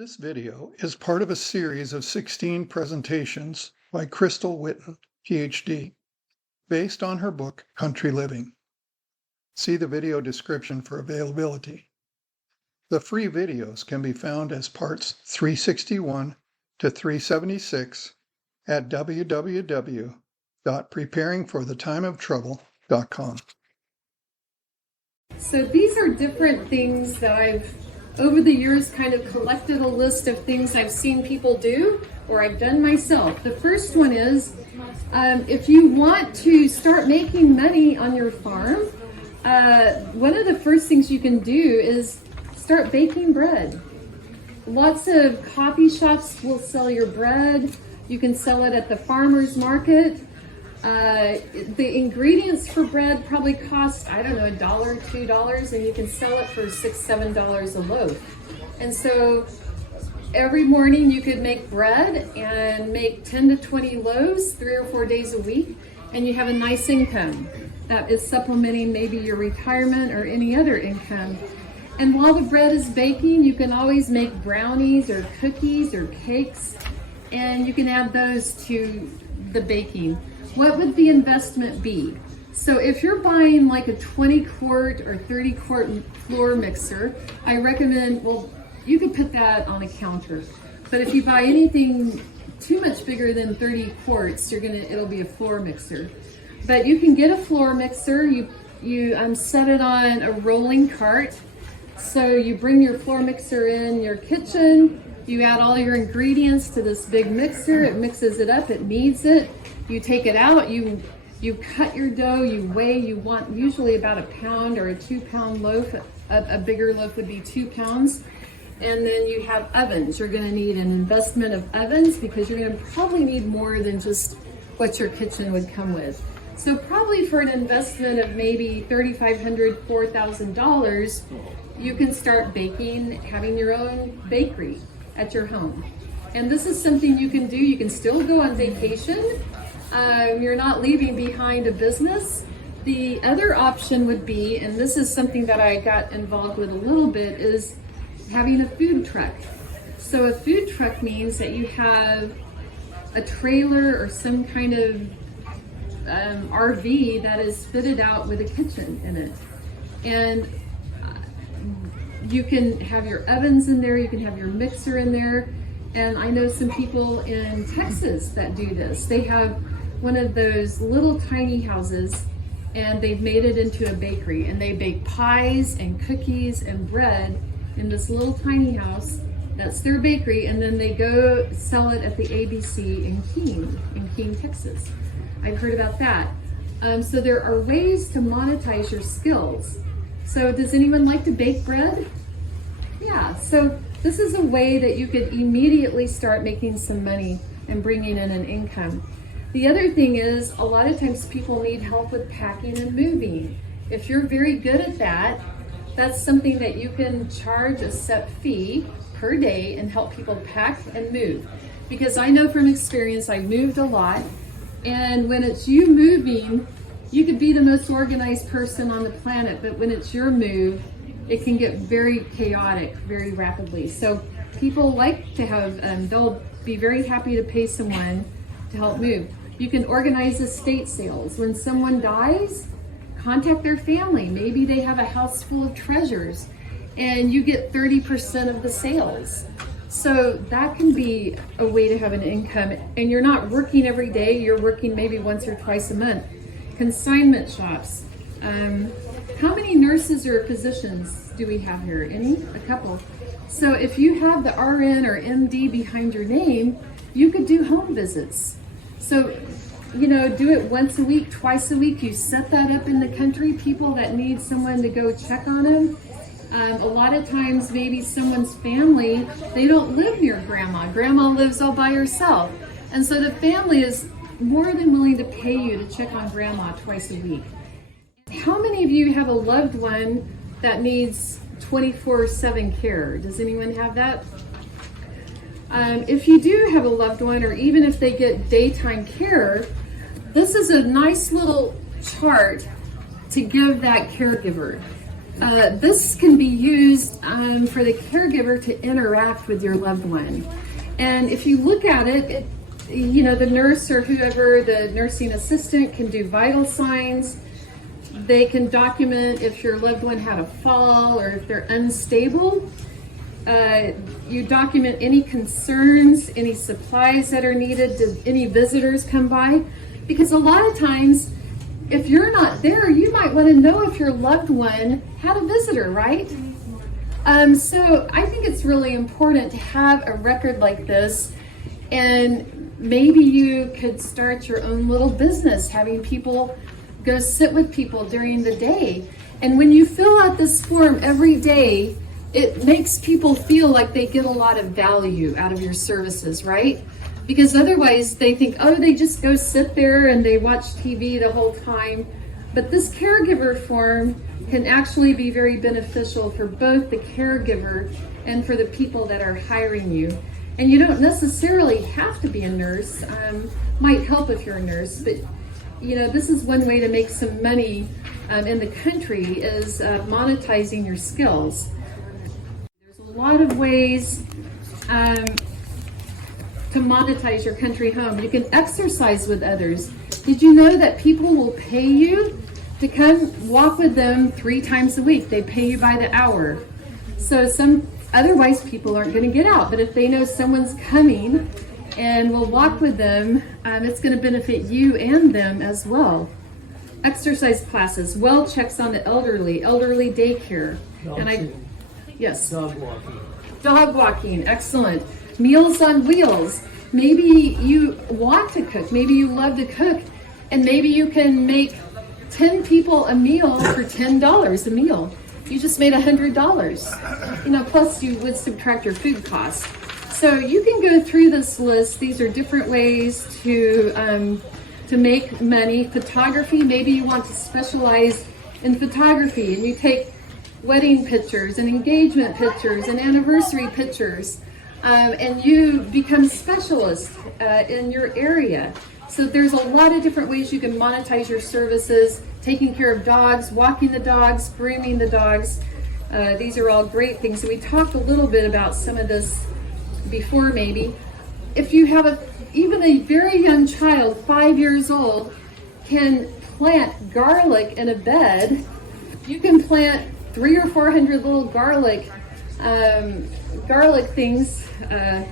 This video is part of a series of 16 presentations by Crystal Whitten, PhD, based on her book, Country Living. See the video description for availability. The free videos can be found as parts 361 to 376 at www.preparingforthetimeoftrouble.com. So these are different things that I've, over the years, kind of collected a list of things I've seen people do or I've done myself. The first one is, if you want to start making money on your farm, one of the first things you can do is start baking bread. Lots of coffee shops will sell your bread. You can sell it at the farmer's market. The ingredients for bread probably cost, I don't know, $1, $2, and you can sell it for $6, $7 a loaf. And so every morning you could make bread and make 10 to 20 loaves 3 or 4 days a week, and you have a nice income that is supplementing maybe your retirement or any other income. And while the bread is baking, you can always make brownies or cookies or cakes, and you can add those to the baking. What would the investment be? So if you're buying like a 20 quart or 30 quart flour mixer, I recommend, well, you could put that on a counter. But if you buy anything too much bigger than 30 quarts, it'll be a flour mixer. But you can get a flour mixer, you set it on a rolling cart. So you bring your flour mixer in your kitchen, you add all your ingredients to this big mixer, it mixes it up, it kneads it. You take it out, you cut your dough, you weigh, you want usually about a pound or a 2-pound loaf. A bigger loaf would be 2 pounds. And then you have ovens. You're gonna need an investment of ovens because you're gonna probably need more than just what your kitchen would come with. So probably for an investment of maybe $3,500, $4,000, you can start baking, having your own bakery at your home. And this is something you can do. You can still go on vacation. You're not leaving behind a business. The other option would be, and this is something that I got involved with a little bit, is having a food truck. So a food truck means that you have a trailer or some kind of RV that is fitted out with a kitchen in it. And you can have your ovens in there, you can have your mixer in there. And I know some people in Texas that do this. They have one of those little tiny houses and they've made it into a bakery, and they bake pies and cookies and bread in this little tiny house. That's their bakery, and then they go sell it at the ABC in Keene, Texas. I've heard about that. So there are ways to monetize your skills. So does anyone like to bake bread? Yeah, so this is a way that you could immediately start making some money and bringing in an income. The other thing is, a lot of times people need help with packing and moving. If you're very good at that, that's something that you can charge a set fee per day and help people pack and move. Because I know from experience, I moved a lot, and when it's you moving, you could be the most organized person on the planet, but when it's your move, it can get very chaotic very rapidly. So people like to have, they'll be very happy to pay someone to help move. You can organize estate sales. When someone dies, contact their family. Maybe they have a house full of treasures and you get 30% of the sales. So that can be a way to have an income, and you're not working every day, you're working maybe once or twice a month. Consignment shops. How many nurses or physicians do we have here? Any? A couple. So if you have the RN or MD behind your name, you could do home visits. So, do it once a week, twice a week. You set that up in the country, people that need someone to go check on them. A lot of times, maybe someone's family, they don't live near grandma. Grandma lives all by herself. And so the family is more than willing to pay you to check on grandma twice a week. How many of you have a loved one that needs 24/7 care? Does anyone have that? If you do have a loved one, or even if they get daytime care, this is a nice little chart to give that caregiver. This can be used for the caregiver to interact with your loved one. And if you look at it, you know, the nurse or whoever, the nursing assistant, can do vital signs. They can document if your loved one had a fall or if they're unstable. You document any concerns, any supplies that are needed, did any visitors come by? Because a lot of times, if you're not there, you might want to know if your loved one had a visitor, right? So I think it's really important to have a record like this, and maybe you could start your own little business, having people go sit with people during the day. And when you fill out this form every day, it makes people feel like they get a lot of value out of your services, right? Because otherwise they think, oh, they just go sit there and they watch TV the whole time. But this caregiver form can actually be very beneficial for both the caregiver and for the people that are hiring you. And you don't necessarily have to be a nurse. Might help if you're a nurse, but you know, this is one way to make some money in the country, is monetizing your skills. There's a lot of ways to monetize your country home. You can exercise with others. Did you know that people will pay you to come walk with them 3 times a week? They pay you by the hour. So otherwise people aren't going to get out. But if they know someone's coming and will walk with them, it's going to benefit you and them as well. Exercise classes, well checks on the elderly daycare. Yes. Dog walking, excellent. Meals on Wheels. Maybe you want to cook, maybe you love to cook, and maybe you can make 10 people a meal for $10 a meal. You just made $100. You know, plus you would subtract your food costs. So you can go through this list. These are different ways to make money. Photography, maybe you want to specialize in photography and you take wedding pictures and engagement pictures and anniversary pictures, and you become specialist in your area. So there's a lot of different ways you can monetize your services, taking care of dogs, walking the dogs, grooming the dogs. These are all great things. So we talked a little bit about some of this before maybe. If you have even a very young child, 5 years old, can plant garlic in a bed, you can plant 300 or 400 little garlic things,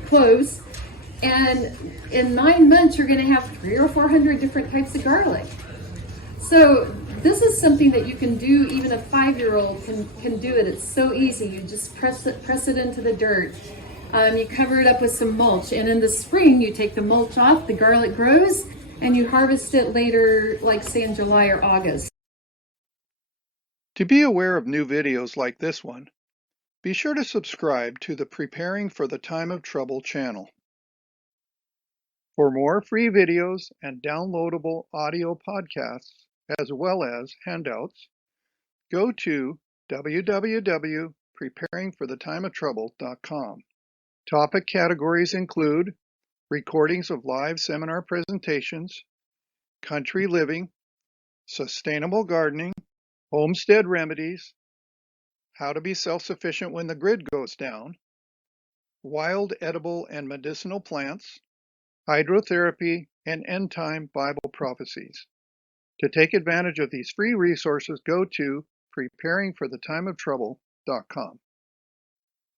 cloves, and in 9 months you're going to have 300 or 400 different types of garlic. So this is something that you can do. Even a 5-year-old can do it. It's so easy. You just press it into the dirt. You cover it up with some mulch, and in the spring you take the mulch off, the garlic grows, and you harvest it later, like say in July or August. To be aware of new videos like this one, be sure to subscribe to the Preparing for the Time of Trouble channel. For more free videos and downloadable audio podcasts, as well as handouts, go to www.preparingforthetimeoftrouble.com. Topic categories include recordings of live seminar presentations, country living, sustainable gardening, homestead remedies, how to be self-sufficient when the grid goes down, wild edible and medicinal plants, hydrotherapy, and end-time Bible prophecies. To take advantage of these free resources, go to preparingforthetimeoftrouble.com.